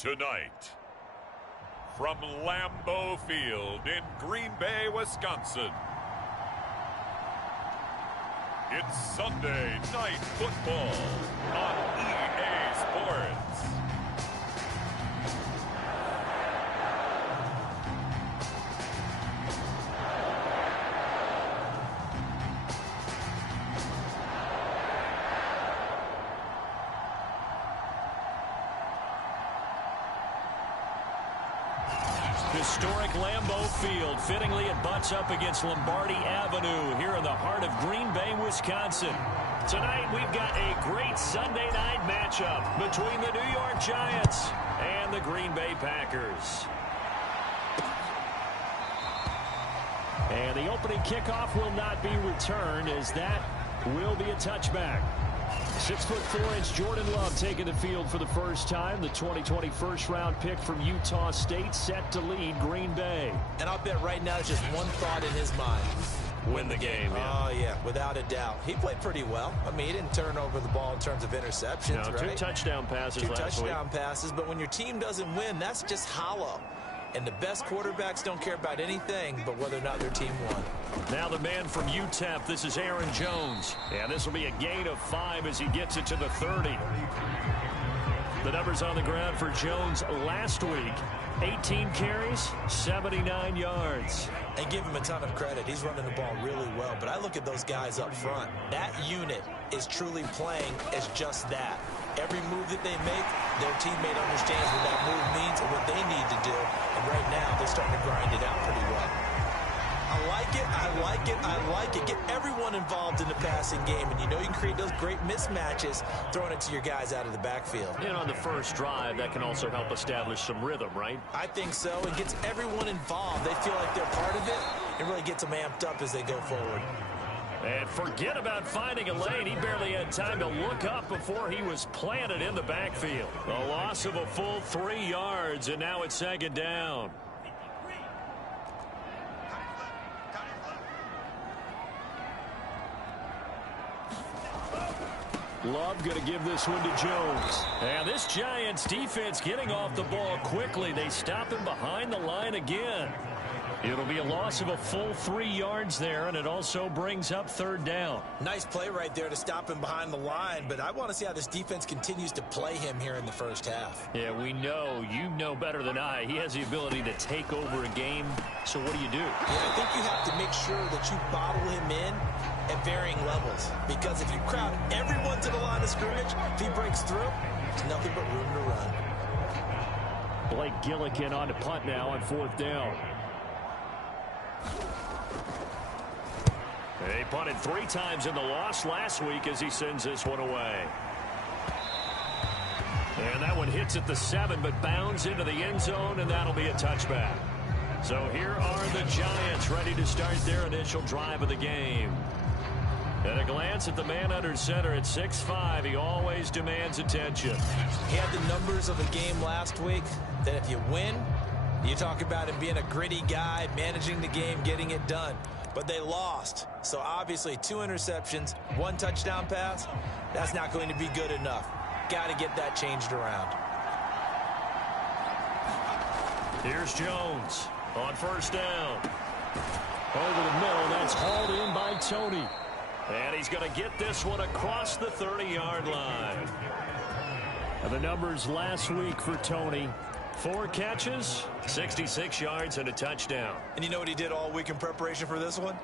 Tonight, from Lambeau Field in Green Bay, Wisconsin, it's Sunday Night Football on EA Sports. Historic Lambeau Field. Fittingly, it butts up against Lombardi Avenue here in the heart of Green Bay, Wisconsin. Tonight, we've got a great Sunday night matchup between the New York Giants and the Green Bay Packers. And the opening kickoff will not be returned, as that will be a touchback. 6'4" Jordan Love taking the field for the first time. The 2020 first-round pick from Utah State set to lead Green Bay. And I'll bet right now there's just one thought in his mind. Win the game. Yeah. Oh, yeah, without a doubt. He played pretty well. I mean, he didn't turn over the ball in terms of interceptions, no, right? 2 touchdown passes last week. 2 touchdown passes, but when your team doesn't win, that's just hollow. And the best quarterbacks don't care about anything but whether or not their team won. Now the man from UTEP, this is Aaron Jones. And this will be a gain of 5 as he gets it to the 30. The numbers on the ground for Jones last week. 18 carries, 79 yards. And give him a ton of credit. He's running the ball really well. But I look at those guys up front. That unit is truly playing as just that. Every move that they make, their teammate understands what that move means and what they need to do. And right now, they're starting to grind it out pretty well. I like it, I like it, I like it. Get everyone involved in the passing game. And you know you can create those great mismatches throwing it to your guys out of the backfield. And on the first drive, that can also help establish some rhythm, right? I think so. It gets everyone involved. They feel like they're part of it. It really gets them amped up as they go forward. And forget about finding a lane. He barely had time to look up before he was planted in the backfield. A loss of a full 3 yards, and now it's second down. Love going to give this one to Jones. And this Giants defense getting off the ball quickly. They stop him behind the line again. It'll be a loss of a full 3 yards there, and it also brings up third down. Nice play right there to stop him behind the line, but I want to see how this defense continues to play him here in the first half. Yeah, we know. You know better than I. He has the ability to take over a game, so what do you do? Yeah, I think you have to make sure that you bottle him in at varying levels, because if you crowd everyone to the line of scrimmage, if he breaks through, there's nothing but room to run. Blake Gillikin on to punt now on fourth down. They punted 3 times in the loss last week as he sends this one away. And that one hits at the 7, but bounds into the end zone, and that'll be a touchback. So here are the Giants ready to start their initial drive of the game. At a glance at the man under center at 6'5", he always demands attention. He had the numbers of a game last week that if you win, you talk about him being a gritty guy, managing the game, getting it done. But they lost. So obviously 2 interceptions, 1 touchdown pass, that's not going to be good enough. Got to get that changed around. Here's Jones on first down. Over the middle, that's hauled in by Tony. And he's going to get this one across the 30-yard line. And the numbers last week for Tony: 4 catches, 66 yards, and a touchdown. And you know what he did all week in preparation for this one?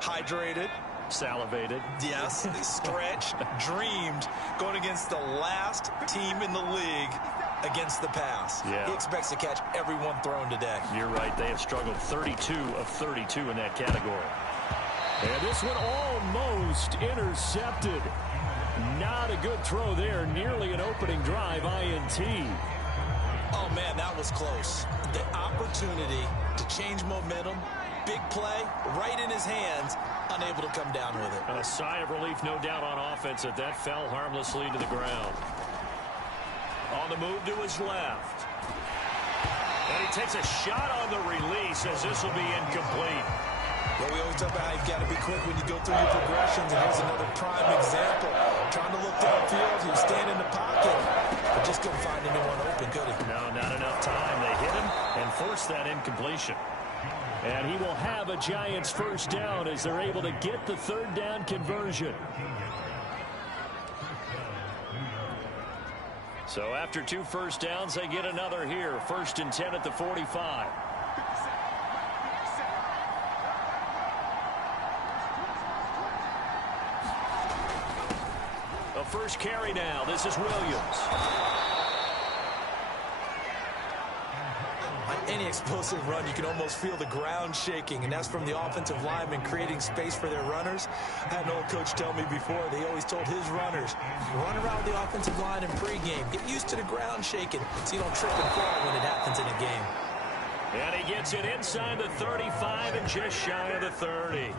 Hydrated. Salivated. Yes, stretched, dreamed, going against the last team in the league against the pass. Yeah. He expects to catch everyone thrown today. You're right. They have struggled 32 of 32 in that category. And this one almost intercepted. Not a good throw there. Nearly an opening drive INT. Oh, man, that was close. The opportunity to change momentum, big play, right in his hands, unable to come down with it. A sigh of relief, no doubt, on offense that fell harmlessly to the ground. On the move to his left. And he takes a shot on the release as this will be incomplete. Well, we always talk about how you've got to be quick when you go through your progressions, and here's another prime example. Trying to look downfield, he was standing in the pocket, but just couldn't find anyone open, could he? No, not forced that incompletion. And he will have a Giants first down as they're able to get the third down conversion. So after 2 first downs, they get another here. 1st and 10 at the 45. A first carry now. This is Williams. On any explosive run, you can almost feel the ground shaking, and that's from the offensive linemen creating space for their runners. I had an old coach tell me before, they always told his runners, run around the offensive line in pregame. Get used to the ground shaking so you don't trip and fall when it happens in a game. And he gets it inside the 35 and just shy of the 30.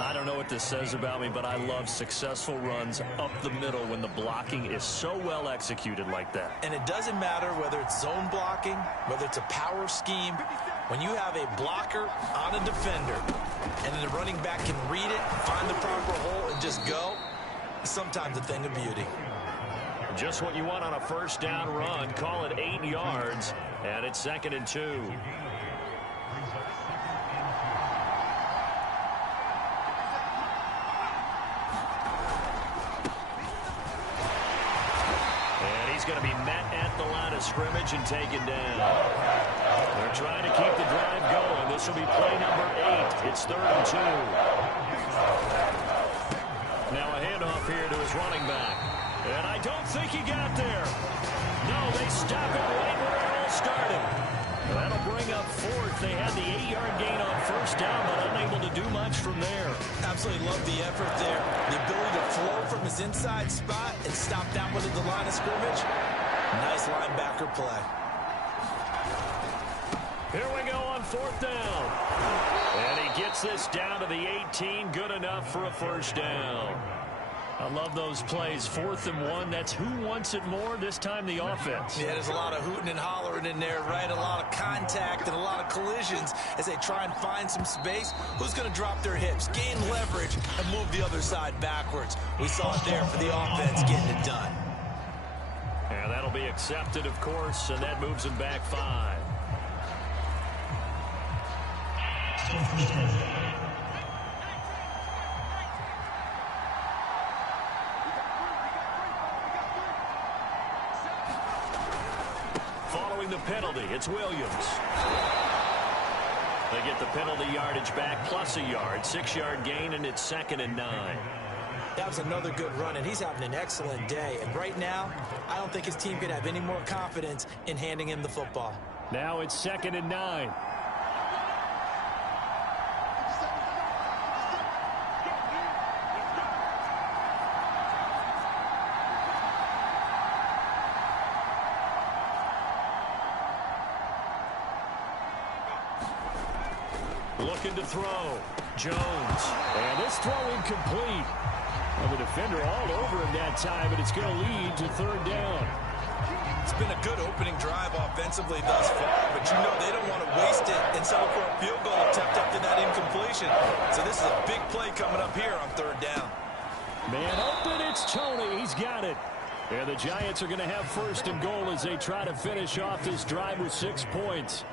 I don't know what this says about me, but I love successful runs up the middle when the blocking is so well executed like that. And it doesn't matter whether it's zone blocking, whether it's a power scheme. When you have a blocker on a defender and then the running back can read it, find the proper hole, and just go, it's sometimes a thing of beauty. Just what you want on a first down run. Call it 8 yards, and it's 2nd and 2. He's going to be met at the line of scrimmage and taken down. They're trying to keep the drive going. This will be play number 8. It's 3rd and 2. Now a handoff here to his running back. And I don't think he got there. No, they stop it right where it all started. That'll bring up 4th. They had the 8-yard gain on first down, but unable to do much from there. Absolutely love the effort there. The ability to flow from his inside spot and stop that one at the line of scrimmage. Nice linebacker play. Here we go on 4th down. And he gets this down to the 18. Good enough for a first down. I love those plays. 4th and 1. That's who wants it more. This time the offense. Yeah, there's a lot of hooting and hollering in there, right? A lot of contact and a lot of collisions as they try and find some space. Who's going to drop their hips, gain leverage, and move the other side backwards? We saw it there for the offense getting it done. And that'll be accepted, of course, and that moves him back 5. Following the penalty, it's Williams. They get the penalty yardage back plus a yard. 6-yard gain, and it's 2nd and 9. That was another good run, and he's having an excellent day. And right now, I don't think his team could have any more confidence in handing him the football. Now it's 2nd and 9. Looking to throw. Jones. And this throw incomplete. Well, the defender all over him that time, but it's going to lead to 3rd down. It's been a good opening drive offensively thus far, but you know they don't want to waste it and settle for a field goal attempt after that incompletion. So this is a big play coming up here on 3rd down. Man open, it's Tony. He's got it. And the Giants are going to have 1st and goal as they try to finish off this drive with 6 points.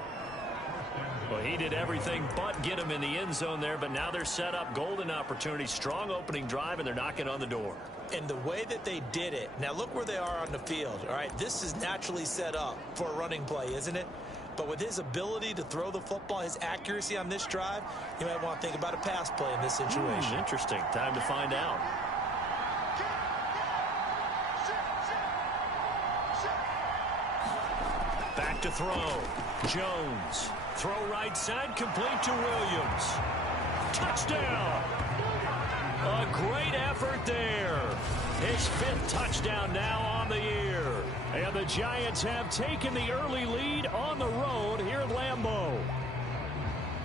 Well, he did everything but get him in the end zone there, but now they're set up. Golden opportunity, strong opening drive, and they're knocking on the door. And the way that they did it, now look where they are on the field. All right, this is naturally set up for a running play, isn't it? But with his ability to throw the football, his accuracy on this drive, you might want to think about a pass play in this situation. Interesting. Time to find out. Back to throw. Jones. Throw right side, complete to Williams. Touchdown! A great effort there. His 5th touchdown now on the year. And the Giants have taken the early lead on the road here at Lambeau.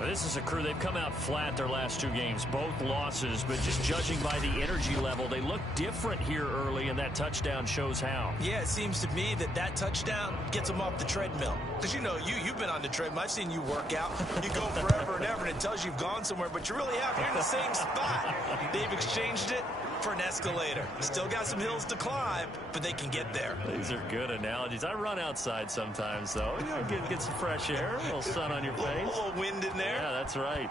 This is a crew, they've come out flat their last 2 games, both losses, but just judging by the energy level, they look different here early, and that touchdown shows how. Yeah, it seems to me that touchdown gets them off the treadmill. Because, you know, you've been on the treadmill. I've seen you work out. You go forever and ever, and it tells you you've gone somewhere, but you really have. You're in the same spot. They've exchanged it for an escalator. Still got some hills to climb, but they can get there. These are good analogies. I run outside sometimes, though. You know, get some fresh air, a little sun on your face. A little wind in there. Yeah, that's right.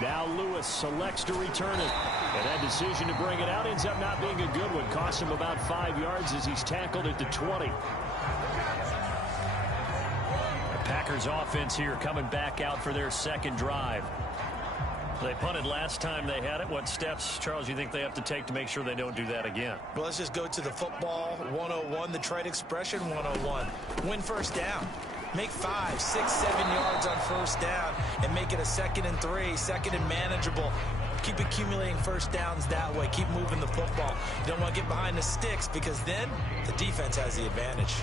Now Lewis selects to return it. And that decision to bring it out ends up not being a good one. Costs him about 5 yards as he's tackled at the 20. The Packers offense here coming back out for their second drive. They punted last time they had it. What steps, Charles, you think they have to take to make sure they don't do that again? Well, let's just go to the football 101, the trade expression 101. Win first down. Make 5, 6, 7 yards on first down and make it a 2nd and 3, 2nd and manageable. Keep accumulating first downs that way. Keep moving the football. You don't want to get behind the sticks because then the defense has the advantage.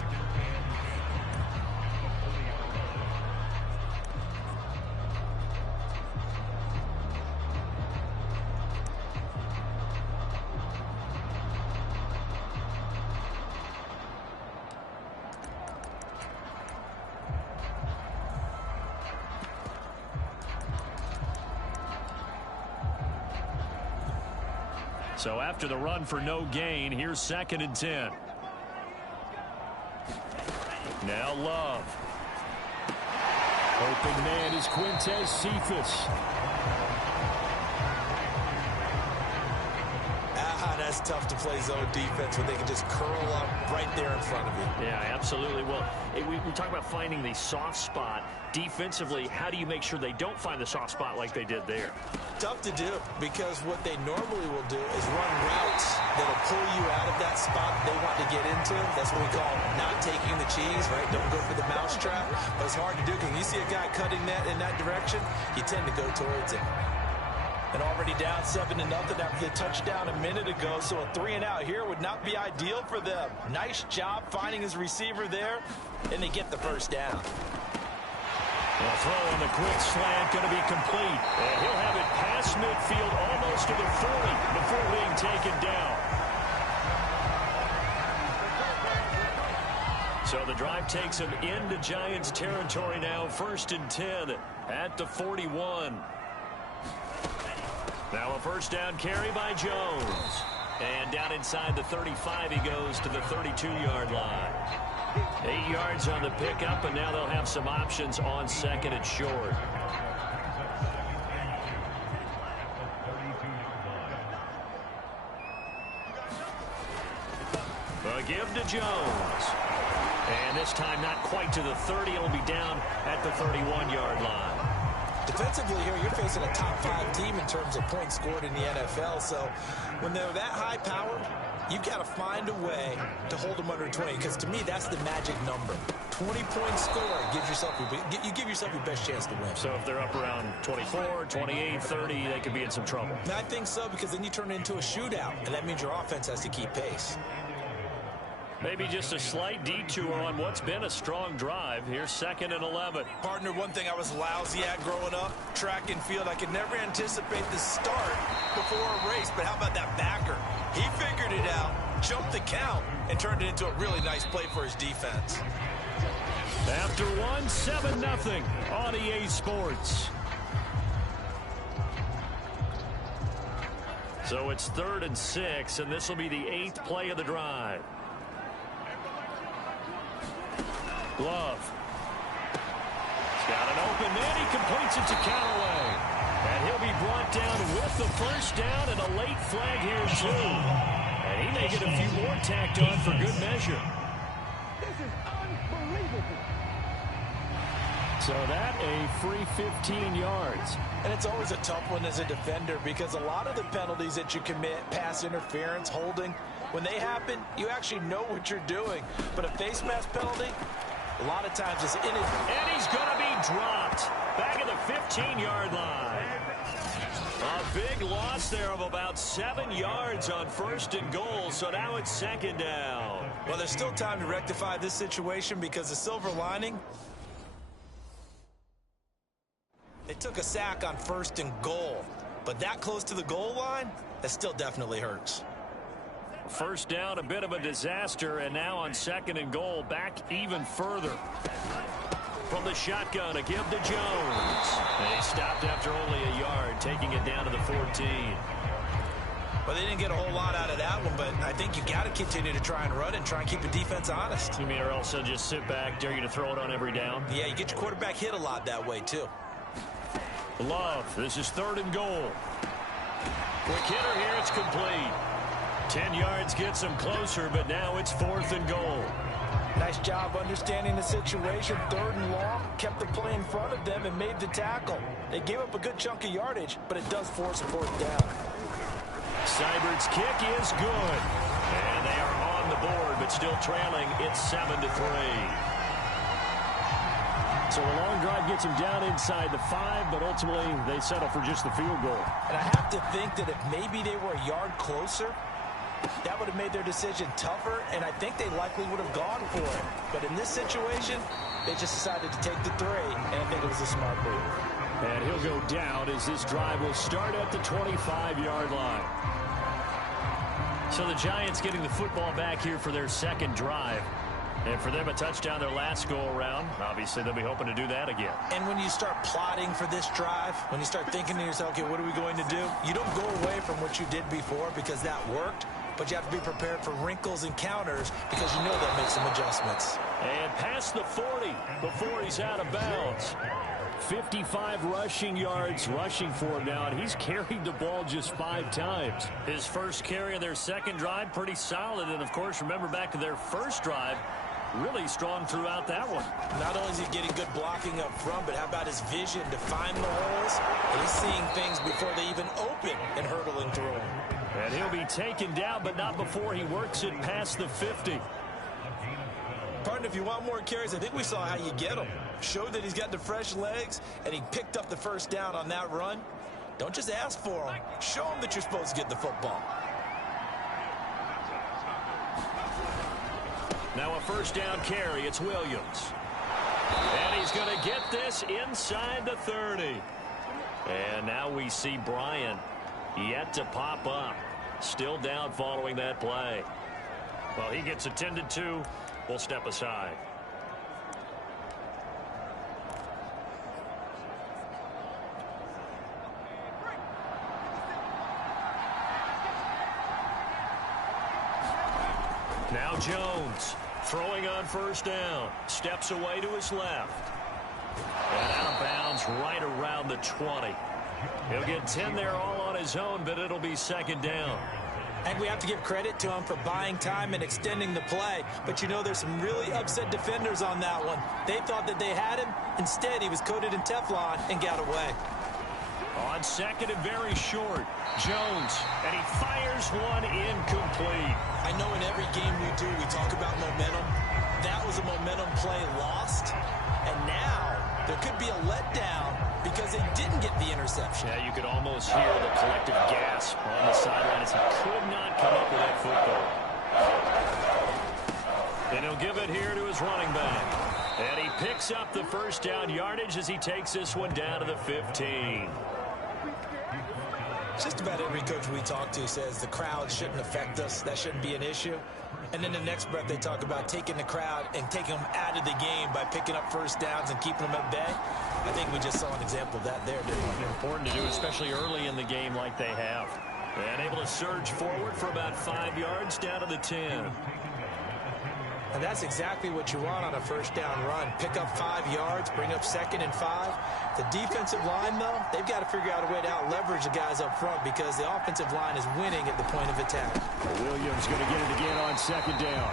So after the run for no gain, here's 2nd and 10. Now Love. Open man is Quintez Cephas. That's tough to play zone defense when they can just curl up right there in front of you. Yeah, absolutely. Well, we talk about finding the soft spot. Defensively, how do you make sure they don't find the soft spot like they did there? Tough to do because what they normally will do is run routes that'll pull you out of that spot they want to get into. That's what we call not taking the cheese, right? Don't go for the mousetrap. But it's hard to do because when you see a guy cutting that in that direction, you tend to go towards him. And already down 7-0 after the touchdown a minute ago, so a 3-and-out here would not be ideal for them. Nice job finding his receiver there, and they get the first down. The throw on the quick slant going to be complete. And he'll have it past midfield almost to the 40 before being taken down. So the drive takes him into Giants territory now. 1st and 10 at the 41. Now a first down carry by Jones. And down inside the 35 he goes to the 32-yard line. 8 yards on the pickup, and now they'll have some options on 2nd and short. A give to Jones. And this time not quite to the 30. It'll be down at the 31-yard line. Defensively here, you're facing a top 5 team in terms of points scored in the NFL. So when they're that high powered, you've got to find a way to hold them under 20. Because to me, that's the magic number. 20-point score gives yourself you give yourself your best chance to win. So if they're up around 24, 28, 30, they could be in some trouble. And I think so, because then you turn it into a shootout, and that means your offense has to keep pace. Maybe just a slight detour on what's been a strong drive. Here's 2nd and 11. Partner, one thing I was lousy at growing up, track and field. I could never anticipate the start before a race, but how about that backer? He figured it out, jumped the count, and turned it into a really nice play for his defense. After one, 7-0 on EA Sports. So it's 3rd and 6, and this will be the 8th play of the drive. Love. He's got an open man. He completes it to Callaway. And he'll be brought down with the first down and a late flag here, too. And he may get a few more tacked on for good measure. This is unbelievable. So that a free 15 yards. And it's always a tough one as a defender because a lot of the penalties that you commit, pass interference, holding, when they happen, you actually know what you're doing. But a face mask penalty, a lot of times it's in it. And he's going to be dropped back at the 15-yard line. A big loss there of about 7 yards on 1st and goal, so now it's 2nd down. Well, there's still time to rectify this situation because the silver lining, they took a sack on 1st and goal. But that close to the goal line, that still definitely hurts. First down, a bit of a disaster, and now on 2nd and goal, back even further. from the shotgun. A give to Jones. And he stopped after only a yard, taking it down to the 14. Well, they didn't get a whole lot out of that one, but I think you got to continue to try and run and try and keep the defense honest. You mean, or else they'll just sit back, dare you to throw it on every down? Yeah, you get your quarterback hit a lot that way, too. Love, this is 3rd and goal. Quick hitter here, it's complete. 10 yards gets them closer, but now it's 4th and goal. Nice job understanding the situation. 3rd and long, kept the play in front of them and made the tackle. They gave up a good chunk of yardage, but it does force a 4th down. Seibert's kick is good. And they are on the board, but still trailing. It's 7-3. So a long drive gets them down inside the 5, but ultimately they settle for just the field goal. And I have to think that if maybe they were a yard closer, that would have made their decision tougher, and I think they likely would have gone for it. But in this situation, they just decided to take the 3, and I think it was a smart move. And he'll go down as this drive will start at the 25-yard line. So the Giants getting the football back here for their 2nd drive. And for them, a touchdown their last go-around. Obviously, they'll be hoping to do that again. And when you start plotting for this drive, when you start thinking to yourself, okay, what are we going to do? You don't go away from what you did before because that worked, but you have to be prepared for wrinkles and counters because you know they'll make some adjustments. And past the 40 before he's out of bounds. 55 rushing yards rushing for him now, and he's carried the ball just 5 times. His first carry of their 2nd drive, pretty solid. And, of course, remember back to their 1st drive, really strong throughout that one. Not only is he getting good blocking up front, but how about his vision to find the holes? And he's seeing things before they even open and hurdling through them. And he'll be taken down, but not before he works it past the 50. Partner, if you want more carries, I think we saw how you get them. Showed that he's got the fresh legs, and he picked up the 1st down on that run. Don't just ask for them. Show them that you're supposed to get the football. Now a 1st down carry. It's Williams. And he's going to get this inside the 30. And now we see Bryant yet to pop up. Still down following that play. Well, he gets attended to. We'll step aside. Now Jones throwing on 1st down. Steps away to his left. And out of bounds right around the 20. He'll get 10 there all on his own, but it'll be 2nd down. And we have to give credit to him for buying time and extending the play. But, you know, there's some really upset defenders on that one. They thought that they had him. Instead, he was coated in Teflon and got away. On 2nd and very short, Jones, and he fires one incomplete. I know in every game we do, we talk about momentum. That was a momentum play lost. And now there could be a letdown because they didn't get the interception. Yeah, you could almost hear the collective gasp on the sideline as he could not come up with that football. And he'll give it here to his running back. And he picks up the 1st down yardage as he takes this one down to the 15. Just about every coach we talk to says the crowd shouldn't affect us. That shouldn't be an issue. And then the next breath they talk about taking the crowd and taking them out of the game by picking up 1st downs and keeping them at bay. I think we just saw an example of that there, didn't we? Important to do, especially early in the game like they have. And able to surge forward for about 5 yards down to the 10. And that's exactly what you want on a 1st down run. Pick up 5 yards, bring up 2nd and 5. The defensive line, though, they've got to figure out a way to out-leverage the guys up front because the offensive line is winning at the point of attack. Williams going to get it again on 2nd down.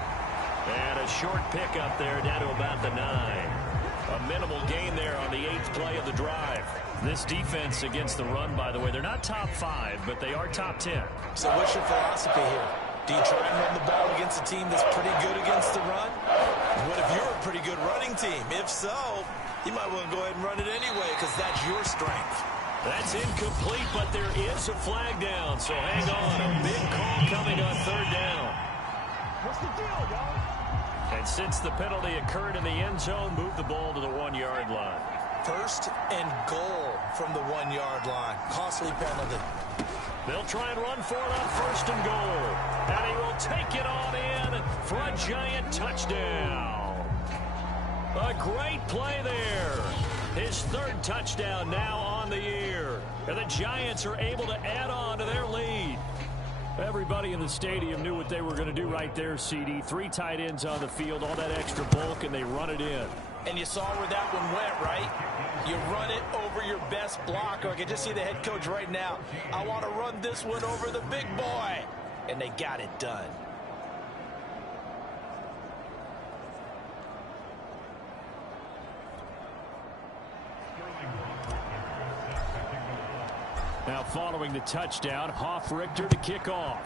And a short pickup there down to about the 9. A minimal gain there on the 8th play of the drive. This defense against the run, by the way, they're not top 5, but they are top 10. So what's your philosophy here? Do you try and run the ball against a team that's pretty good against the run? What if you're a pretty good running team? If so, you might want to go ahead and run it anyway because that's your strength. That's incomplete, but there is a flag down, so hang on. A big call coming on 3rd down. What's the deal, y'all? And since the penalty occurred in the end zone, move the ball to the 1-yard line. 1st and goal from the 1-yard line. Costly penalty. They'll try and run for it on 1st and goal. And he will take it on in for a Giant touchdown. A great play there. His third touchdown now on the year. And the Giants are able to add on to their lead. Everybody in the stadium knew what they were going to do right there, CD. 3 tight ends on the field, all that extra bulk, and they run it in. And you saw where that one went, right? You run it over your best blocker. I can just see the head coach right now. I want to run this one over the big boy. And they got it done. Now following the touchdown, Hoff-Richter to kick off.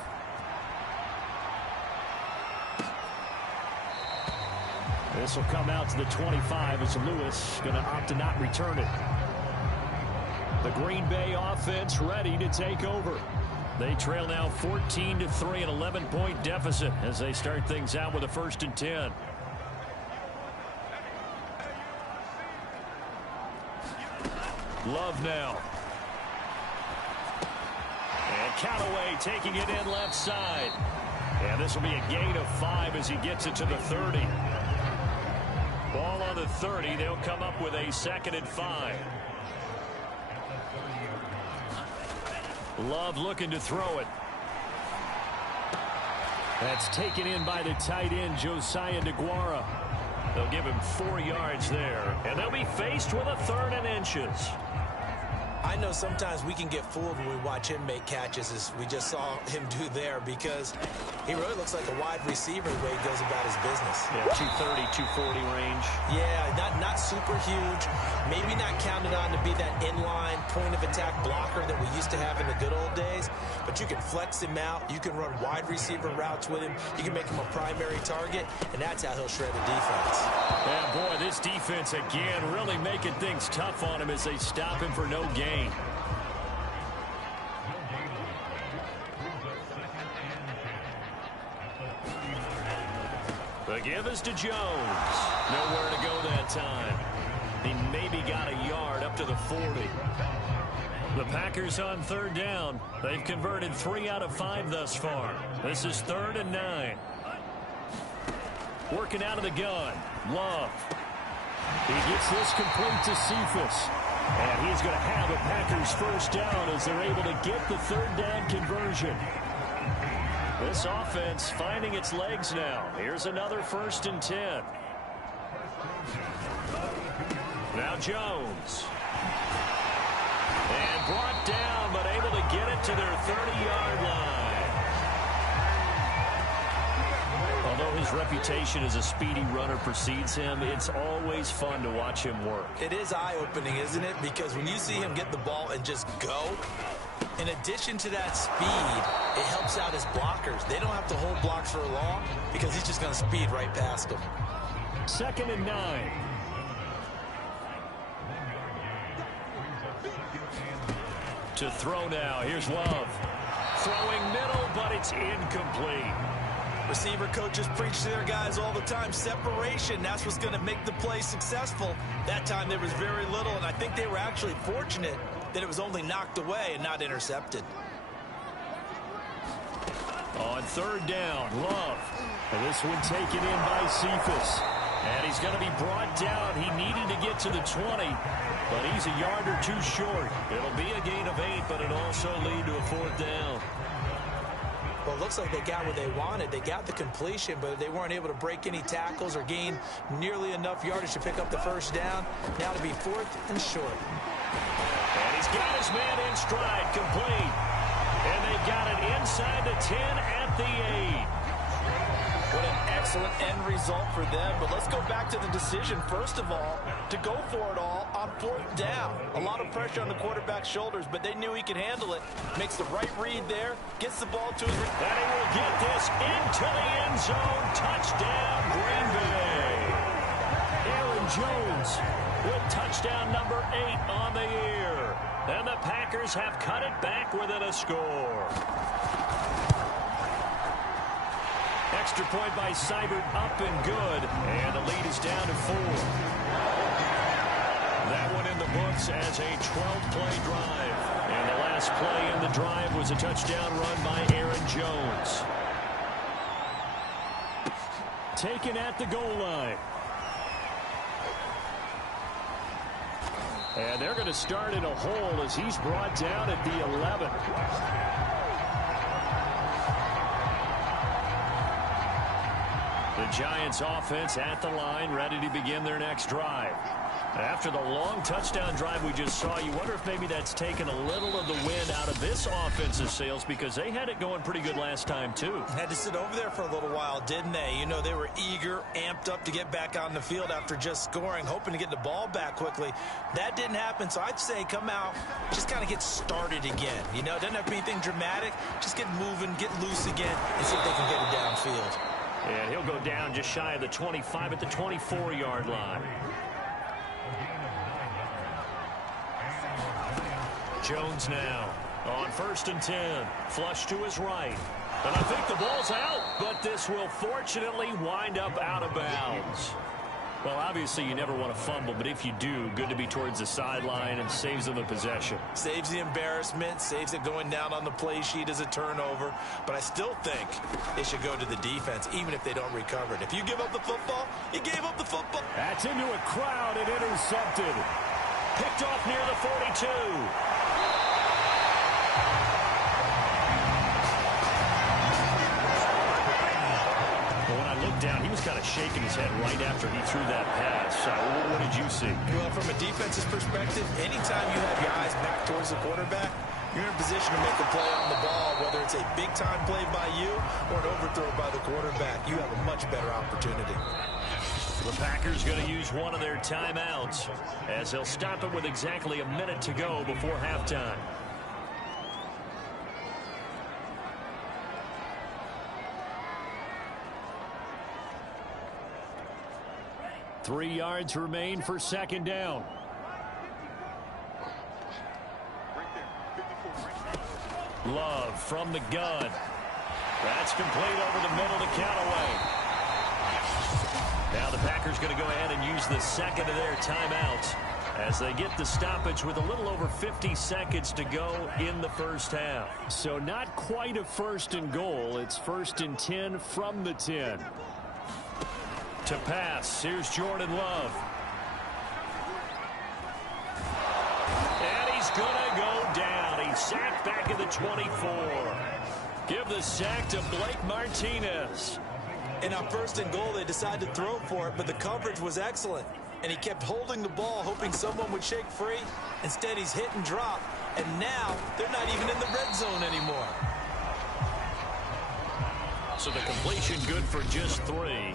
This will come out to the 25 as Lewis going to opt to not return it. The Green Bay offense ready to take over. They trail now 14-3, an 11-point deficit as they start things out with a 1st and 10. Love now. And Callaway taking it in left side. And this will be a gain of 5 as he gets it to the 30. Ball on the 30. They'll come up with a 2nd and 5. Love looking to throw it. That's taken in by the tight end, Josiah DeGuara. They'll give him 4 yards there. And they'll be faced with a 3rd and inches. I know sometimes we can get fooled when we watch him make catches, as we just saw him do there, because he really looks like a wide receiver the way he goes about his business. Yeah, 230, 240 range. Yeah, not super huge. Maybe not counted on to be that inline point-of-attack blocker that we used to have in the good old days, but you can flex him out. You can run wide receiver routes with him. You can make him a primary target, and that's how he'll shred a defense. Yeah, boy, this defense again really making things tough on him as they stop him for no gain. The give is to Jones. Nowhere to go that time. He maybe got a yard up to the 40. The Packers on 3rd down. They've converted 3 out of 5 thus far. This is 3rd and 9. Working out of the gun. Love. He gets this complete to Cephas. And he's going to have a Packers 1st down as they're able to get the 3rd down conversion. This offense finding its legs now. Here's another 1st and 10. Now Jones. And brought down, but able to get it to their 30-yard line. Although his reputation as a speedy runner precedes him, it's always fun to watch him work. It is eye-opening, isn't it? Because when you see him get the ball and just go, in addition to that speed, it helps out his blockers. They don't have to hold blocks for long because he's just going to speed right past them. 2nd and 9. To throw now. Here's Love. Throwing middle, but it's incomplete. Receiver coaches preach to their guys all the time. Separation, that's what's going to make the play successful. That time there was very little, and I think they were actually fortunate that it was only knocked away and not intercepted. On 3rd down, Love. And this one taken in by Cephas. And he's going to be brought down. He needed to get to the 20, but he's a yard or 2 short. It'll be a gain of 8, but it'll also lead to a 4th down. Well, it looks like they got what they wanted. They got the completion, but they weren't able to break any tackles or gain nearly enough yardage to pick up the 1st down. Now to be 4th and short. And he's got his man in stride, complete. And they got it inside the 10 at the 8. What an excellent end result for them. But let's go back to the decision, first of all, to go for it all on 4th down. A lot of pressure on the quarterback's shoulders, but they knew he could handle it. Makes the right read there, gets the ball to his... And he will get this into the end zone. Touchdown, Green Bay. Aaron Jones with touchdown number 8 on the year. And the Packers have cut it back within a score. Extra point by Seibert, up and good. And the lead is down to 4. That one in the books as a 12-play drive. And the last play in the drive was a touchdown run by Aaron Jones. Taken at the goal line. And they're going to start in a hole as he's brought down at the 11. The Giants offense at the line, ready to begin their next drive. After the long touchdown drive we just saw, you wonder if maybe that's taken a little of the wind out of this offense's sails, because they had it going pretty good last time too. Had to sit over there for a little while, didn't they? You know, they were eager, amped up to get back on the field after just scoring, hoping to get the ball back quickly. That didn't happen, so I'd say come out, just kind of get started again. You know, it doesn't have to be anything dramatic. Just get moving, get loose again, and see if they can get it downfield. And he'll go down just shy of the 25 at the 24-yard line. Jones now on 1st and 10. Flush to his right. And I think the ball's out, but this will fortunately wind up out of bounds. Well, obviously you never want to fumble, but if you do, good to be towards the sideline and saves them a possession. Saves the embarrassment, saves it going down on the play sheet as a turnover. But I still think it should go to the defense, even if they don't recover it. If you give up the football, you gave up the football. That's into a crowd and intercepted. Picked off near the 42. Down. He was kind of shaking his head right after he threw that pass. What did you see? Well, from a defense's perspective, anytime you have your eyes back towards the quarterback, you're in a position to make a play on the ball, whether it's a big-time play by you or an overthrow by the quarterback. You have a much better opportunity. The Packers going to use one of their timeouts as they'll stop it with exactly a minute to go before halftime. 3 yards remain for 2nd down. Love from the gun. That's complete over the middle to Callaway. Now the Packers going to go ahead and use the second of their timeouts as they get the stoppage with a little over 50 seconds to go in the first half. So not quite a 1st and goal. It's 1st and 10 from the 10. To pass, here's Jordan Love. And he's going to go down. He's sacked back at the 24. Give the sack to Blake Martinez. And on 1st and goal, they decided to throw for it, but the coverage was excellent. And he kept holding the ball, hoping someone would shake free. Instead, he's hit and drop. And now, they're not even in the red zone anymore. So the completion good for just 3.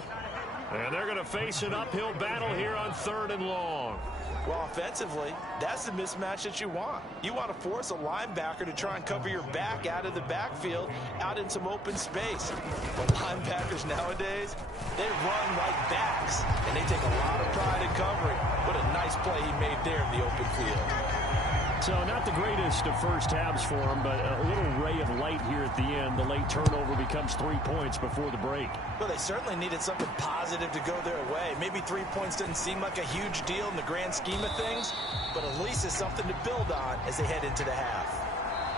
And they're going to face an uphill battle here on 3rd and long. Well, offensively, that's the mismatch that you want. You want to force a linebacker to try and cover your back out of the backfield, out in some open space. But linebackers nowadays, they run like backs, and they take a lot of pride in covering. What a nice play he made there in the open field. So not the greatest of first halves for him, but a little ray of light here at the end. The late turnover becomes 3 points before the break. Well, they certainly needed something positive to go their way. Maybe 3 points didn't seem like a huge deal in the grand scheme of things, but at least it's something to build on as they head into the half.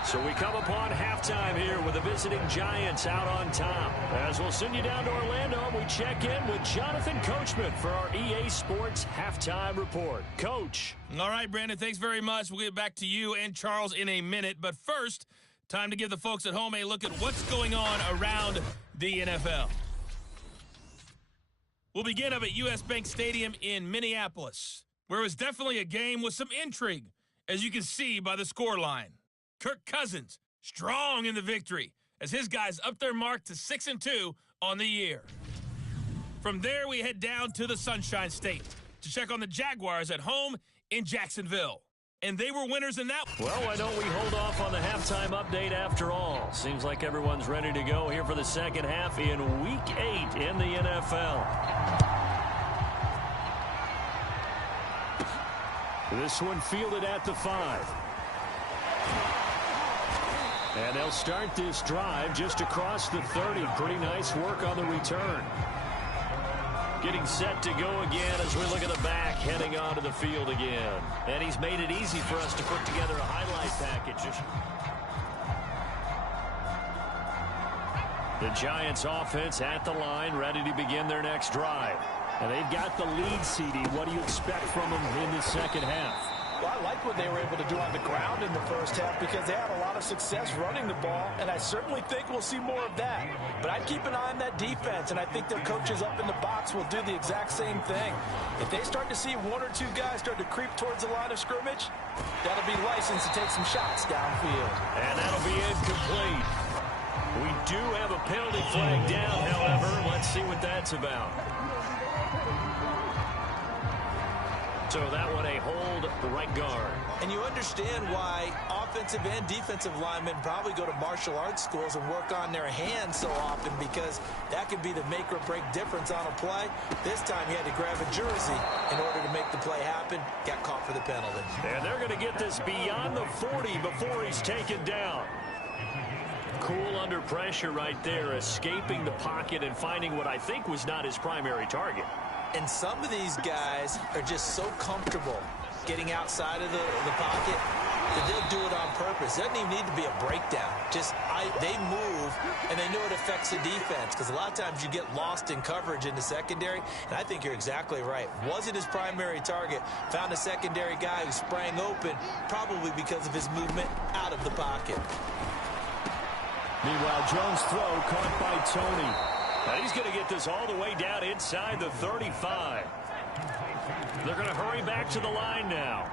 So we come upon halftime here with the visiting Giants out on top. As we'll send you down to Orlando, we check in with Jonathan Coachman for our EA Sports Halftime Report. Coach. All right, Brandon, thanks very much. We'll get back to you and Charles in a minute. But first, time to give the folks at home a look at what's going on around the NFL. We'll begin up at U.S. Bank Stadium in Minneapolis, where it was definitely a game with some intrigue, as you can see by the scoreline. Kirk Cousins, strong in the victory, as his guys up their mark to 6-2 on the year. From there, we head down to the Sunshine State to check on the Jaguars at home in Jacksonville. And they were winners in that. Well, why don't we hold off on the halftime update after all? Seems like everyone's ready to go here for the second half in Week 8 in the NFL. This one fielded at the 5. And they'll start this drive just across the 30. Pretty nice work on the return. Getting set to go again as we look at the back, heading onto the field again. And he's made it easy for us to put together a highlight package. The Giants offense at the line, ready to begin their next drive. And they've got the lead, CD. What do you expect from them in the second half? Well, I like what they were able to do on the ground in the first half because they had a lot of success running the ball, and I certainly think we'll see more of that. But I'd keep an eye on that defense, and I think their coaches up in the box will do the exact same thing. If they start to see one or two guys start to creep towards the line of scrimmage, that'll be licensed to take some shots downfield. And that'll be incomplete. We do have a penalty flag down, however. Let's see what that's about. So that one a hold right guard. And you understand why offensive and defensive linemen probably go to martial arts schools and work on their hands so often, because that could be the make or break difference on a play. This time he had to grab a jersey in order to make the play happen. Got caught for the penalty. And they're going to get this beyond the 40 before he's taken down. Cool under pressure right there, escaping the pocket and finding what I think was not his primary target. And some of these guys are just so comfortable getting outside of the pocket that they'll do it on purpose. It doesn't even need to be a breakdown. They move, and they know it affects the defense, because a lot of times you get lost in coverage in the secondary, and I think you're exactly right. Wasn't his primary target. Found a secondary guy who sprang open, probably because of his movement out of the pocket. Meanwhile, Jones' throw caught by Tony. And he's going to get this all the way down inside the 35. They're going to hurry back to the line now.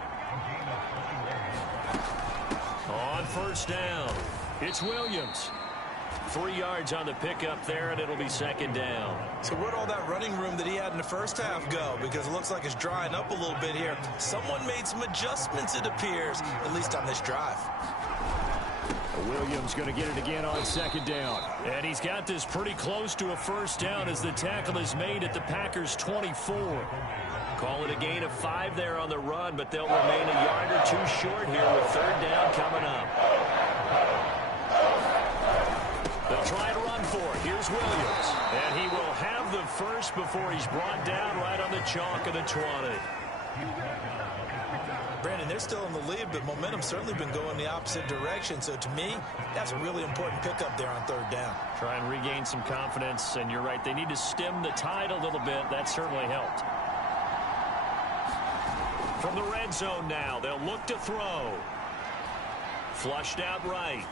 On first down, it's Williams. 3 yards on the pickup there, and it'll be second down. So where'd all that running room that he had in the first half go? Because it looks like it's drying up a little bit here. Someone made some adjustments, it appears, at least on this drive. Williams going to get it again on second down. And he's got this pretty close to a first down as the tackle is made at the Packers' 24. Call it a gain of 5 there on the run, but they'll remain a yard or two short here with third down coming up. They'll try to run for it. Here's Williams. And he will have the first before he's brought down right on the chalk of the 20. Brandon, they're still in the lead, but momentum's certainly been going the opposite direction. So to me, that's a really important pickup there on third down. Try and regain some confidence, and you're right, they need to stem the tide a little bit. That certainly helped. From the red zone now, they'll look to throw. Flushed out right.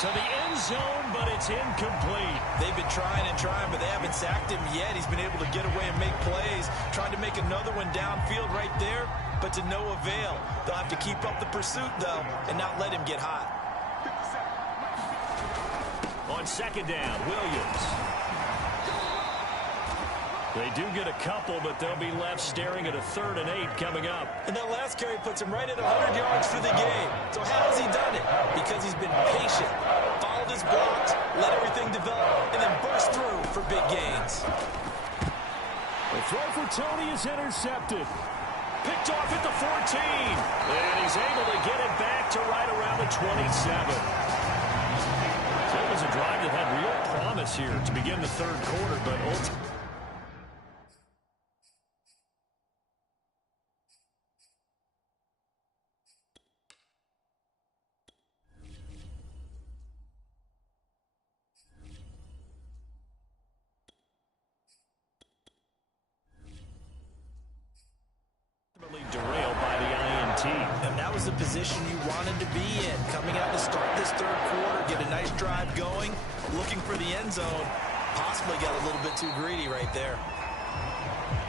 To the end zone, but it's incomplete. They've been trying and trying, but they haven't sacked him yet. He's been able to get away and make plays. Tried to make another one downfield right there, but to no avail. They'll have to keep up the pursuit, though, and not let him get hot. On second down, Williams. They do get a couple, but they'll be left staring at a 3rd and 8 coming up. And that last carry puts him right at 100 yards for the game. So how has he done it? Because he's been patient, followed his blocks, let everything develop, and then burst through for big gains. The throw for Tony is intercepted. Picked off at the 14. And he's able to get it back to right around the 27. So it was a drive that had real promise here to begin the third quarter, but ultimately derailed by the INT. And that was the position you wanted to be in. Coming out to start this third quarter, get a nice drive going, looking for the end zone. Possibly got a little bit too greedy right there.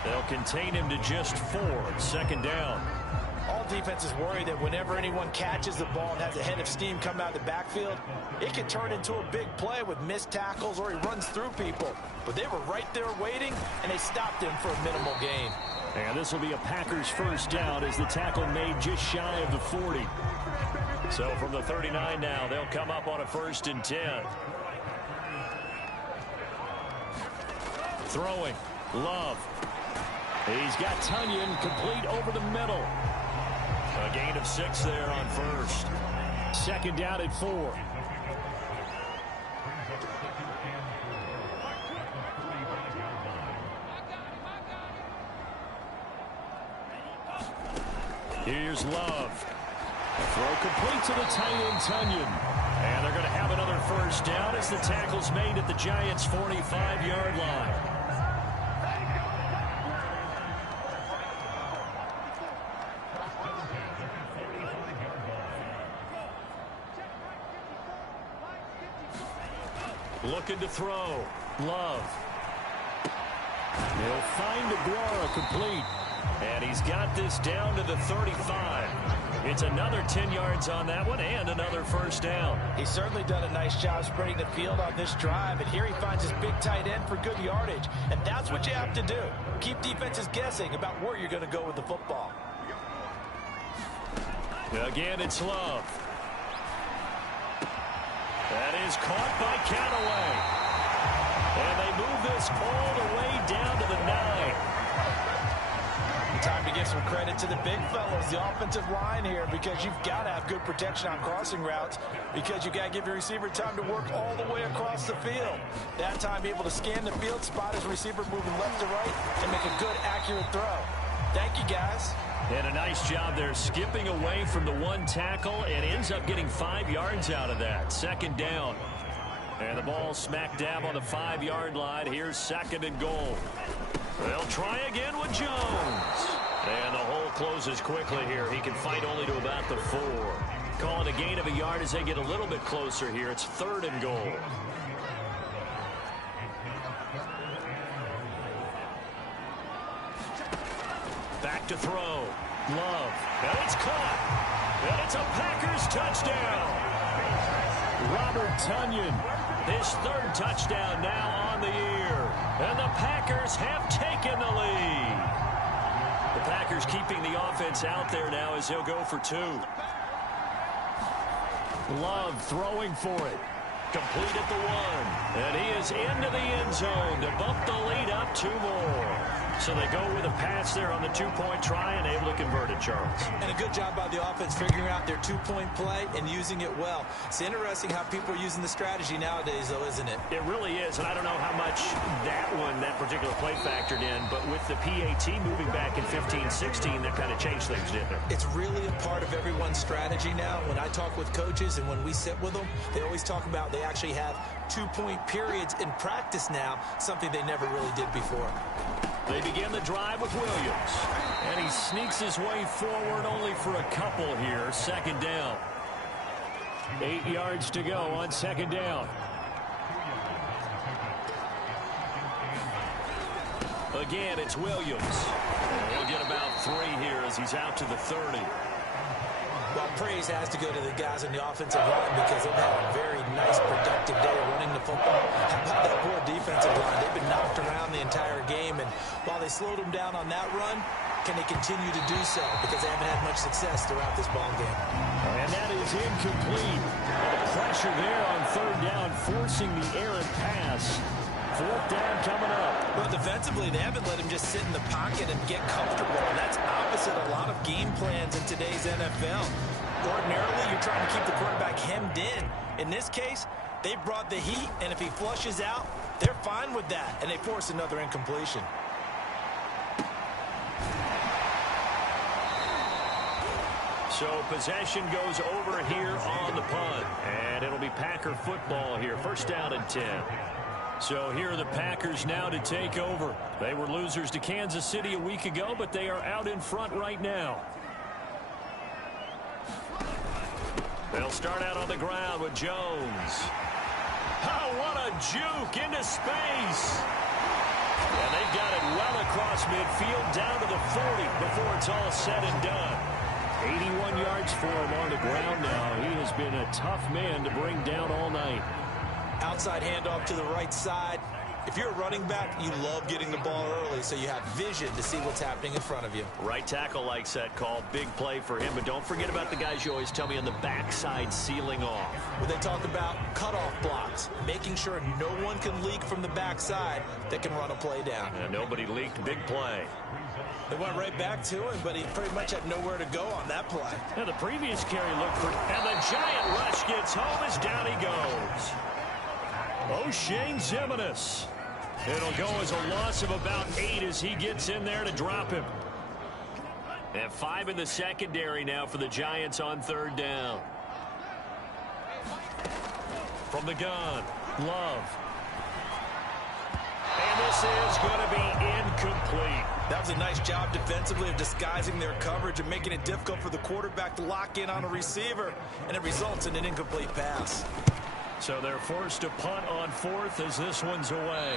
They'll contain him to just 4. Second down. All defenses worry that whenever anyone catches the ball and has a head of steam come out of the backfield, it can turn into a big play with missed tackles or he runs through people. But they were right there waiting, and they stopped him for a minimal gain. And this will be a Packers first down as the tackle made just shy of the 40. So from the 39 now, they'll come up on a 1st and 10. Throwing. Love. He's got Tunyon complete over the middle. A gain of 6 there on first. Second down at 4. Here's Love. Throw complete to the tight end, Tunyon. And they're going to have another first down as the tackle's made at the Giants' 45-yard line. Looking to throw. Love. He'll find Aguara complete. And he's got this down to the 35. It's another 10 yards on that one and another first down. He's certainly done a nice job spreading the field on this drive. And here he finds his big tight end for good yardage. And that's what you have to do. Keep defenses guessing about where you're going to go with the football. Again, it's Love. That is caught by Callaway. And they move this all the way down to the 9. Time to give some credit to the big fellas, the offensive line here, because you've got to have good protection on crossing routes, because you've got to give your receiver time to work all the way across the field. That time able to scan the field, spot his receiver moving left to right, and make a good, accurate throw. Thank you, guys. And a nice job there skipping away from the one tackle and ends up getting 5 yards out of that. Second down. And the ball smack dab on the 5-yard line. Here's second and goal. They'll try again with Jones. And the hole closes quickly here. He can fight only to about the 4. Calling a gain of a yard as they get a little bit closer here. It's third and goal. Back to throw. Love. And it's caught. And it's a Packers touchdown. Robert Tonyan, his third touchdown now on the year. And the Packers have taken the lead. The Packers keeping the offense out there now as they'll go for 2. Love throwing for it. Complete at the 1. And he is into the end zone to bump the lead up 2 more. So they go with a pass there on the 2-point try and able to convert it, Charles. And a good job by the offense figuring out their 2-point play and using it well. It's interesting how people are using the strategy nowadays, though, isn't it? It really is, and I don't know how much that particular play factored in, but with the PAT moving back in 15-16, that kind of changed things, didn't it? It's really a part of everyone's strategy now. When I talk with coaches and when we sit with them, they always talk about they actually have 2-point periods in practice now, something they never really did before. They begin the drive with Williams. And he sneaks his way forward only for a couple here. Second down. 8 yards to go on second down. Again, it's Williams. He'll get about 3 here as he's out to the 30. Well, praise has to go to the guys in the offensive line because they've had a very nice, productive day of running the football. How about that poor defensive line? They've been knocked around the entire game, and while they slowed them down on that run, can they continue to do so? Because they haven't had much success throughout this ball game. And that is incomplete. The pressure there on third down, forcing the errant pass. Fourth down coming up. Well, defensively, they haven't let him just sit in the pocket and get comfortable. And that's opposite a lot of game plans in today's NFL. Ordinarily, you're trying to keep the quarterback hemmed in. In this case, they brought the heat, and if he flushes out, they're fine with that, and they force another incompletion. So possession goes over here on the punt. And it'll be Packer football here. First down and 10. So here are the Packers now to take over. They were losers to Kansas City a week ago, but they are out in front right now. They'll start out on the ground with Jones. Oh, what a juke into space. And they've got it well across midfield down to the 40 before it's all said and done. 81 yards for him on the ground now. He has been a tough man to bring down all night. Outside handoff to the right side. If you're a running back, you love getting the ball early so you have vision to see what's happening in front of you. Right tackle likes that call. Big play for him. But don't forget about the guys you always tell me on the backside sealing off. Well, they talk about cutoff blocks, making sure no one can leak from the backside that can run a play down. And nobody leaked. Big play. They went right back to him, but he pretty much had nowhere to go on that play. Now the previous carry looked for, and the giant rush gets home as down he goes. O'Shane Zimenez. It'll go as a loss of about 8 as he gets in there to drop him. And 5 in the secondary now for the Giants on third down. From the gun, Love. And this is going to be incomplete. That was a nice job defensively of disguising their coverage and making it difficult for the quarterback to lock in on a receiver, and it results in an incomplete pass. So they're forced to punt on fourth as this one's away.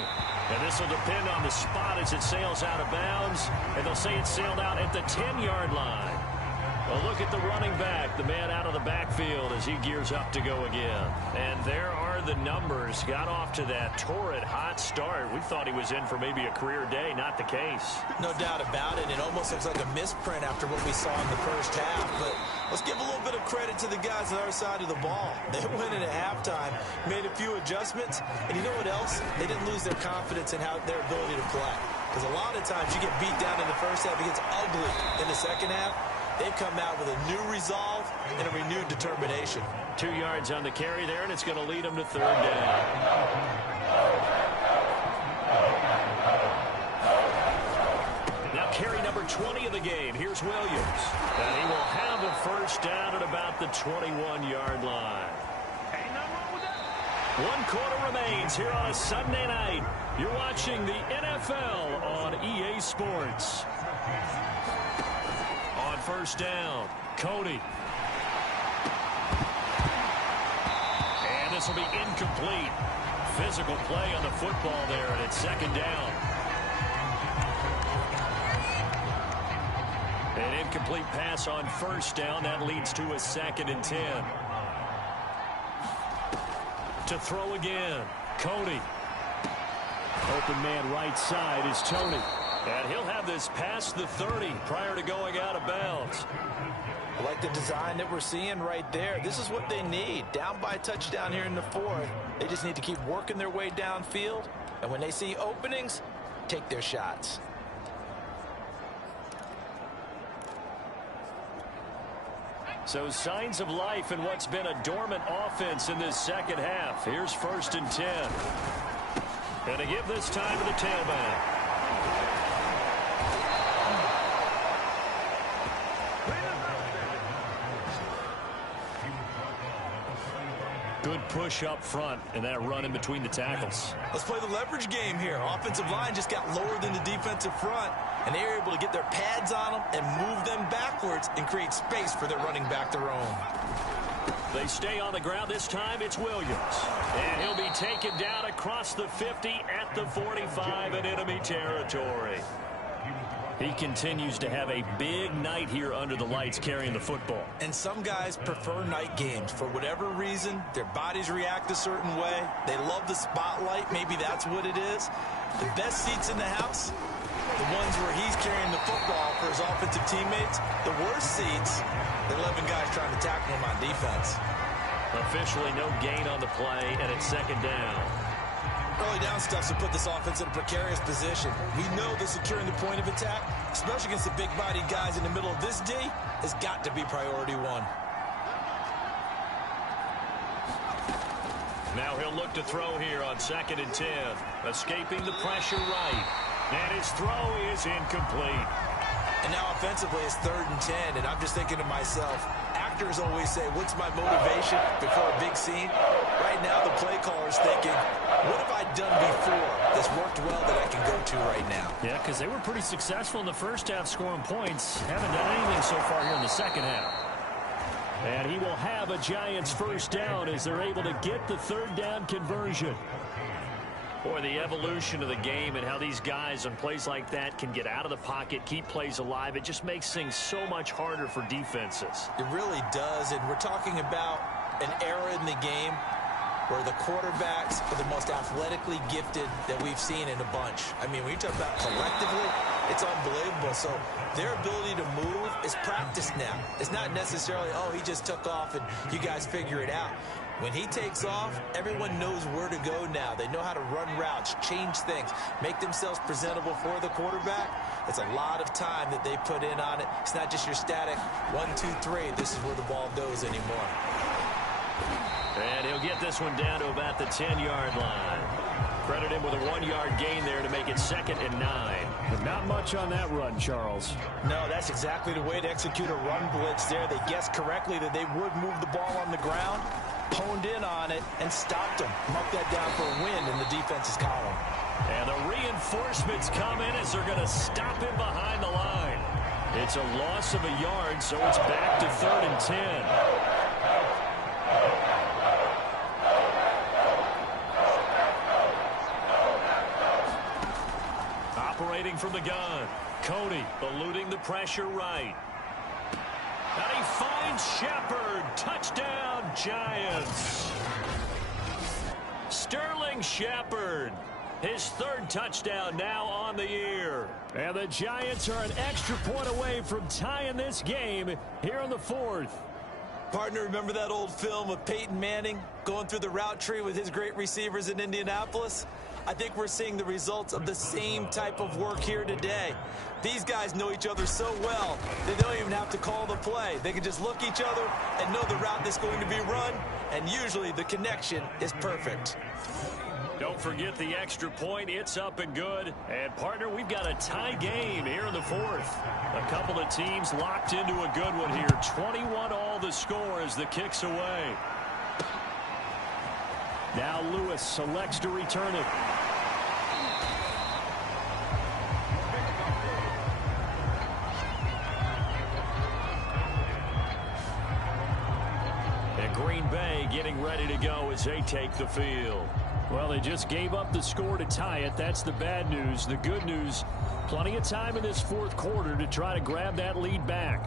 And this will depend on the spot as it sails out of bounds. And they'll say it sailed out at the 10-yard line. Well, look at the running back, the man out of the backfield as he gears up to go again. And there are the numbers. Got off to that torrid hot start. We thought he was in for maybe a career day. Not the case. No doubt about it. It almost looks like a misprint after what we saw in the first half. But let's give a little bit of credit to the guys on our side of the ball. They went in at halftime, made a few adjustments, and you know what else? They didn't lose their confidence in their ability to play. Because a lot of times you get beat down in the first half, it gets ugly in the second half. They've come out with a new resolve and a renewed determination. 2 yards on the carry there, and it's going to lead them to third down. Now carry number 20 of the game. Here's Williams. And he will have a first down at about the 21-yard line. 1 quarter remains here on a Sunday night. You're watching the NFL on EA Sports. On first down, Cody. And this will be incomplete. Physical play on the football there, and it's second down. An incomplete pass on first down. That leads to a 2nd and 10. To throw again, Cody. Open man right side is Tony. And he'll have this past the 30 prior to going out of bounds. I like the design that we're seeing right there. This is what they need. Down by a touchdown here in the fourth. They just need to keep working their way downfield. And when they see openings, take their shots. So signs of life in what's been a dormant offense in this second half. Here's 1st and 10. And to give this time to the tailback. Good push up front and that run in between the tackles. Let's play the leverage game here. Offensive line just got lower than the defensive front, and they were able to get their pads on them and move them backwards and create space for their running back their own. They stay on the ground. This time it's Williams. And he'll be taken down across the 50 at the 45 in enemy territory. He continues to have a big night here under the lights carrying the football. And some guys prefer night games. For whatever reason, their bodies react a certain way. They love the spotlight. Maybe that's what it is. The best seats in the house, the ones where he's carrying the football for his offensive teammates. The worst seats, the 11 guys trying to tackle him on defense. Officially no gain on the play, and it's second down. Early down stuff to put this offense in a precarious position. We know that securing the point of attack, especially against the big-bodied guys in the middle of this D, has got to be priority one. Now he'll look to throw here on 2nd and 10. Escaping the pressure right. And his throw is incomplete. And now offensively it's 3rd and 10, and I'm just thinking to myself, actors always say, what's my motivation before a big scene? Right now the play caller's thinking, what have I done before that's worked well that I can go to right now? Yeah, because they were pretty successful in the first half scoring points. Haven't done anything so far here in the second half. And he will have a Giants first down as they're able to get the 3rd down conversion. Boy, the evolution of the game and how these guys on plays like that can get out of the pocket, keep plays alive, it just makes things so much harder for defenses. It really does, and we're talking about an era in the game where the quarterbacks are the most athletically gifted that we've seen in a bunch. I mean, when you talk about collectively, it's unbelievable. So their ability to move is practiced now. It's not necessarily, oh, he just took off and you guys figure it out. When he takes off, everyone knows where to go now. They know how to run routes, change things, make themselves presentable for the quarterback. It's a lot of time that they put in on it. It's not just your static 1, 2, 3. This is where the ball goes anymore. And he'll get this one down to about the 10-yard line. Credit him with a 1-yard gain there to make it 2nd and 9. But not much on that run, Charles. No, that's exactly the way to execute a run blitz there. They guessed correctly that they would move the ball on the ground, honed in on it, and stopped them. Mark that down for a win in the defense's column. And the reinforcements come in as they're going to stop him behind the line. It's a loss of a yard, so it's back to 3rd and 10. looking from the gun. Cody eluding the pressure right. And he finds Shepard. Touchdown, Giants. Sterling Shepard. His third touchdown now on the year. And the Giants are an extra point away from tying this game here in the fourth. Partner, remember that old film of Peyton Manning going through the route tree with his great receivers in Indianapolis? I think we're seeing the results of the same type of work here today. These guys know each other so well, they don't even have to call the play. They can just look each other and know the route that's going to be run, and usually the connection is perfect. Don't forget the extra point. It's up and good. And, partner, we've got a tie game here in the fourth. A couple of teams locked into a good one here. 21-all the score as the kick's away. Now Lewis selects to return it. And Green Bay getting ready to go as they take the field. Well, they just gave up the score to tie it. That's the bad news. The good news, plenty of time in this fourth quarter to try to grab that lead back.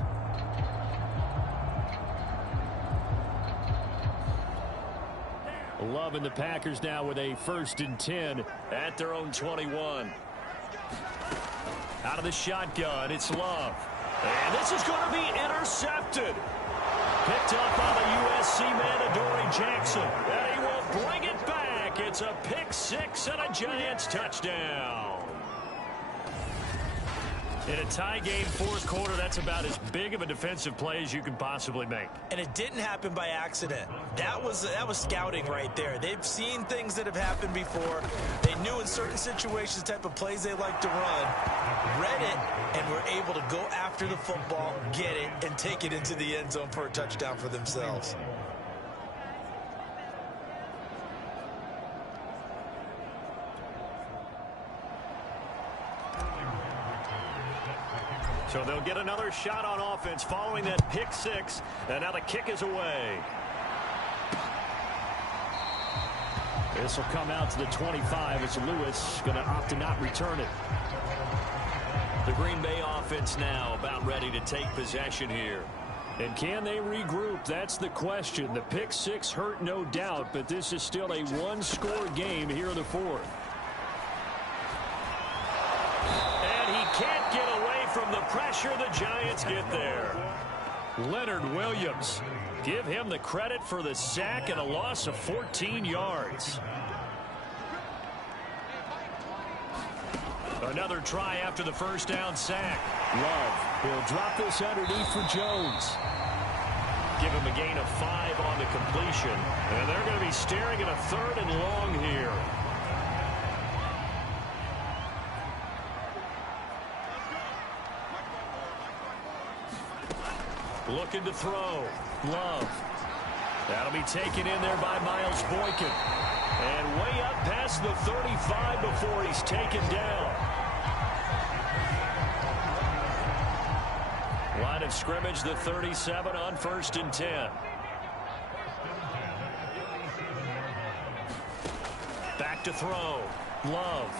Love and the Packers now with a 1st and 10 at their own 21. Out of the shotgun, it's Love. And this is going to be intercepted. Picked up by the USC man, Adoree Jackson. And he will bring it back. It's a pick six and a Giants touchdown. In a tie game fourth quarter, that's about as big of a defensive play as you can possibly make. And it didn't happen by accident. That was scouting right there. They've seen things that have happened before. They knew in certain situations the type of plays they like to run, read it, and were able to go after the football, get it, and take it into the end zone for a touchdown for themselves. So they'll get another shot on offense following that pick six. And now the kick is away. This will come out to the 25 as Lewis going to opt to not return it. The Green Bay offense now about ready to take possession here. And can they regroup? That's the question. The pick six hurt, no doubt, but this is still a one-score game here in the fourth. And he can't get away from the pressure. The Giants get there. Leonard Williams. Give him the credit for the sack and a loss of 14 yards. Another try after the first down sack. Love will drop this underneath for Jones. Give him a gain of 5 on the completion. And they're going to be staring at a 3rd and long here. Looking to throw. Love. That'll be taken in there by Miles Boykin. And way up past the 35 before he's taken down. Line of scrimmage, the 37 on 1st and 10. Back to throw. Love.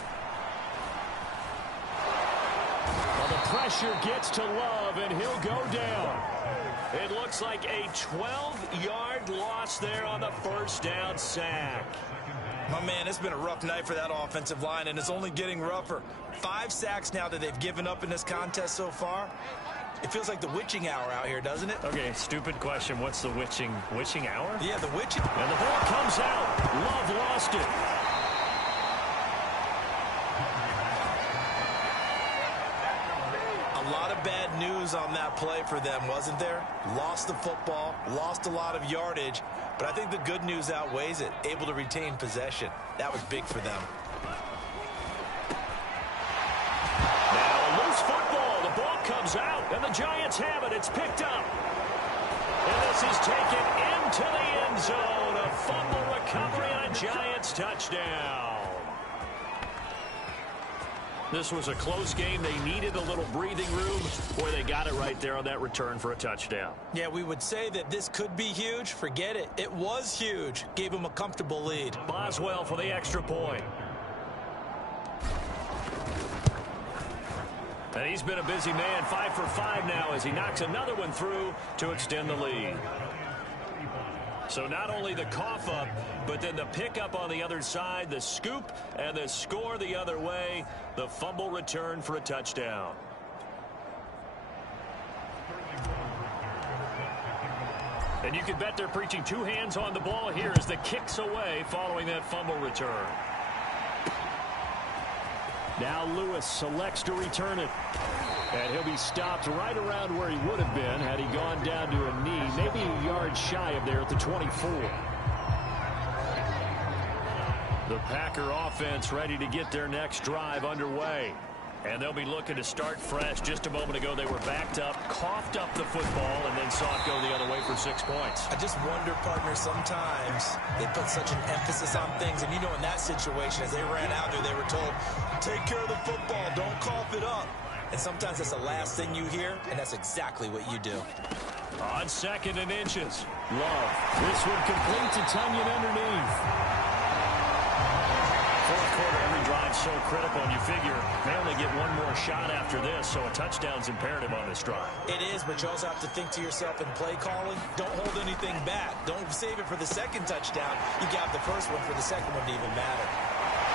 Well, the pressure gets to Love, and he'll go down. It looks like a 12-yard loss there on the first down sack. My man, it's been a rough night for that offensive line, and it's only getting rougher. 5 sacks now that they've given up in this contest so far. It feels like the witching hour out here, doesn't it? Okay, stupid question. What's the witching hour? Yeah, the witching. And the ball comes out. Love lost it. A lot of bad news on that play for them, wasn't there? Lost the football, lost a lot of yardage, but I think the good news outweighs it. Able to retain possession. That was big for them. Now a loose football. The ball comes out, and the Giants have it. It's picked up. And this is taken into the end zone. A fumble recovery and a Giants touchdown. This was a close game. They needed a little breathing room. Boy, they got it right there on that return for a touchdown. Yeah, we would say that this could be huge. Forget it. It was huge. Gave them a comfortable lead. Boswell for the extra point. And he's been a busy man, 5 for 5 now as he knocks another one through to extend the lead. So not only the cough up, but then the pickup on the other side, the scoop, and the score the other way, the fumble return for a touchdown. And you can bet they're preaching two hands on the ball here as the kick's away following that fumble return. Now Lewis selects to return it. And he'll be stopped right around where he would have been had he gone down to a knee, maybe a yard shy of there at the 24. The Packer offense ready to get their next drive underway. And they'll be looking to start fresh. Just a moment ago, they were backed up, coughed up the football, and then saw it go the other way for 6 points. I just wonder, partner, sometimes they put such an emphasis on things. And, you know, in that situation, as they ran out there, they were told, take care of the football, don't cough it up. And sometimes that's the last thing you hear, and that's exactly what you do. On 2nd and inches. Love. This one complete to Tunyon underneath. Fourth quarter, every drive so critical, and you figure they only get one more shot after this, so a touchdown's imperative on this drive. It is, but you also have to think to yourself in play calling, don't hold anything back. Don't save it for the second touchdown. You got the first one for the second one to even matter.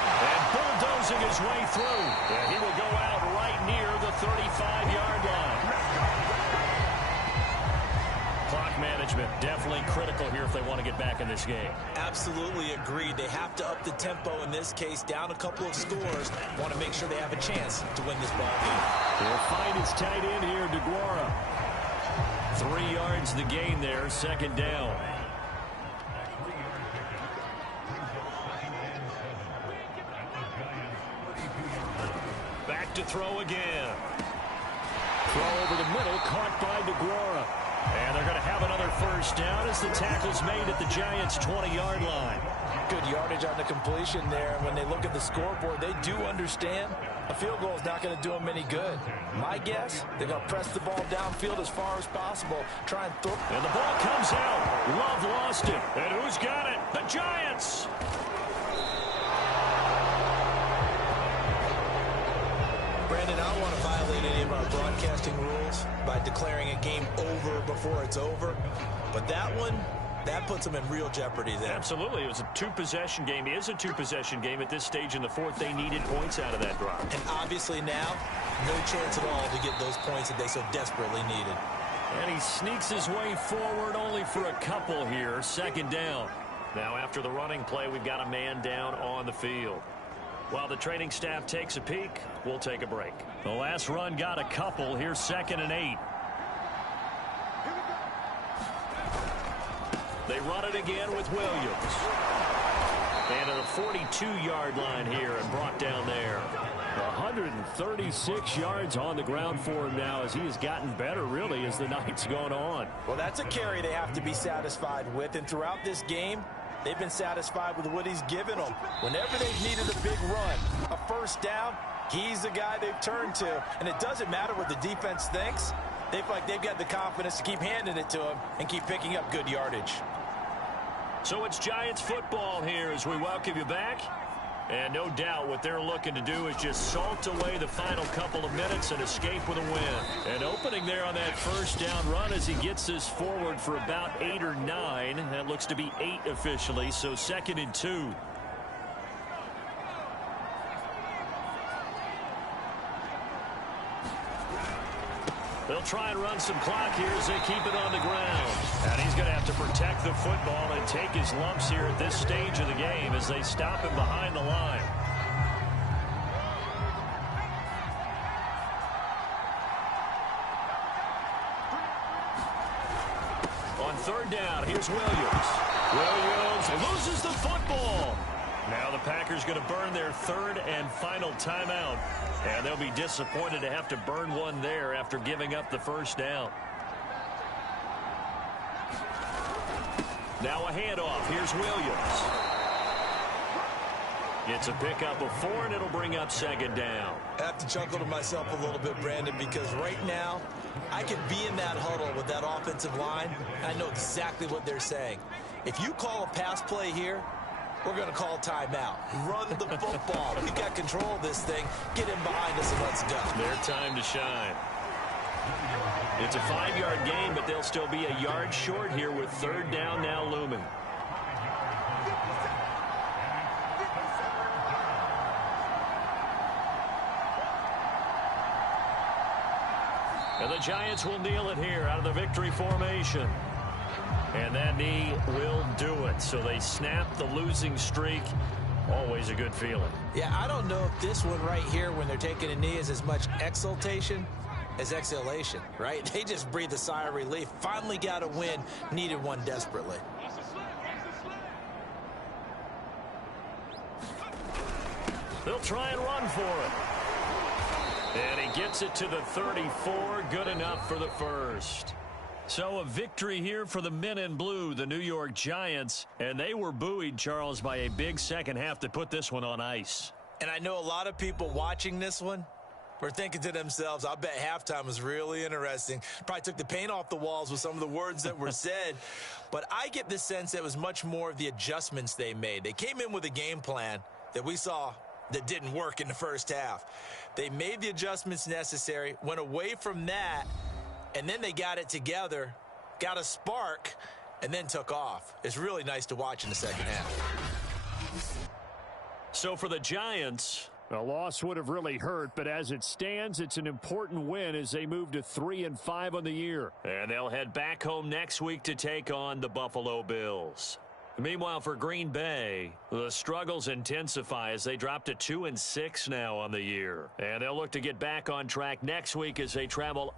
And bulldozing his way through. And he will go out right near the 35-yard line. Clock management definitely critical here if they want to get back in this game. Absolutely agreed. They have to up the tempo in this case, down a couple of scores. Want to make sure they have a chance to win this ball game. They'll find his tight end here, DeGuara. 3 yards the gain there, 2nd down. Back to throw again. Throw over the middle, caught by DeGuara. And they're going to have another first down as the tackle's made at the Giants' 20-yard line. Good yardage on the completion there. And when they look at the scoreboard, they do understand a field goal is not going to do them any good. My guess, they're going to press the ball downfield as far as possible. Try and throw. And the ball comes out. Love lost it. And who's got it? The Giants. Brandon, I don't want to violate any of our broadcasting rules by declaring a game over before it's over. But that one, that puts them in real jeopardy there. Absolutely. It was a two-possession game. It is a two-possession game at this stage in the fourth. They needed points out of that drive. And obviously now, no chance at all to get those points that they so desperately needed. And he sneaks his way forward only for a couple here. 2nd down. Now after the running play, we've got a man down on the field. While the training staff takes a peek, we'll take a break. The last run got a couple. Here's 2nd and 8. They run it again with Williams. And at a 42-yard line here and brought down there. 136 yards on the ground for him now as he has gotten better, really, as the night's gone on. Well, that's a carry they have to be satisfied with. And throughout this game, they've been satisfied with what he's given them. Whenever they've needed a big run, a first down, he's the guy they've turned to. And it doesn't matter what the defense thinks. They feel like they've got the confidence to keep handing it to him and keep picking up good yardage. So it's Giants football here as we welcome you back. And no doubt what they're looking to do is just salt away the final couple of minutes and escape with a win. And opening there on that first down run as he gets this forward for about 8 or 9. That looks to be 8 officially, so 2nd and 2. They'll try and run some clock here as they keep it on the ground. And he's going to have to protect the football and take his lumps here at this stage of the game as they stop him behind the line. On 3rd down, here's Williams. Williams loses the football. Now the Packers going to burn their 3rd and final timeout. And they'll be disappointed to have to burn one there after giving up the first down. Now a handoff. Here's Williams. It's a pickup of 4, and it'll bring up 2nd down. I have to chuckle to myself a little bit, Brandon, because right now I could be in that huddle with that offensive line. I know exactly what they're saying. If you call a pass play here, we're going to call timeout. Run the football. We've got control of this thing. Get in behind us and let's go. Their time to shine. It's a 5-yard gain, but they'll still be a yard short here with third down now looming. And the Giants will kneel it here out of the victory formation. And that knee will do it. So they snap the losing streak. Always a good feeling. Yeah, I don't know if this one right here when they're taking a knee is as much exultation as exhalation, right? They just breathe a sigh of relief. Finally got a win. Needed one desperately. They'll try and run for it. And he gets it to the 34. Good enough for the first. So a victory here for the men in blue, the New York Giants. And they were buoyed, Charles, by a big second half to put this one on ice. And I know a lot of people watching this one were thinking to themselves, I bet halftime was really interesting. Probably took the paint off the walls with some of the words that were said. But I get the sense that it was much more of the adjustments they made. They came in with a game plan that we saw that didn't work in the first half. They made the adjustments necessary, went away from that, and then they got it together, got a spark, and then took off. It's really nice to watch in the second half. So for the Giants, a loss would have really hurt, but as it stands, it's an important win as they move to 3-5 on the year. and they'll head back home next week to take on the Buffalo Bills. Meanwhile, for Green Bay, the struggles intensify as they drop to 2-6 now on the year. And they'll look to get back on track next week as they travel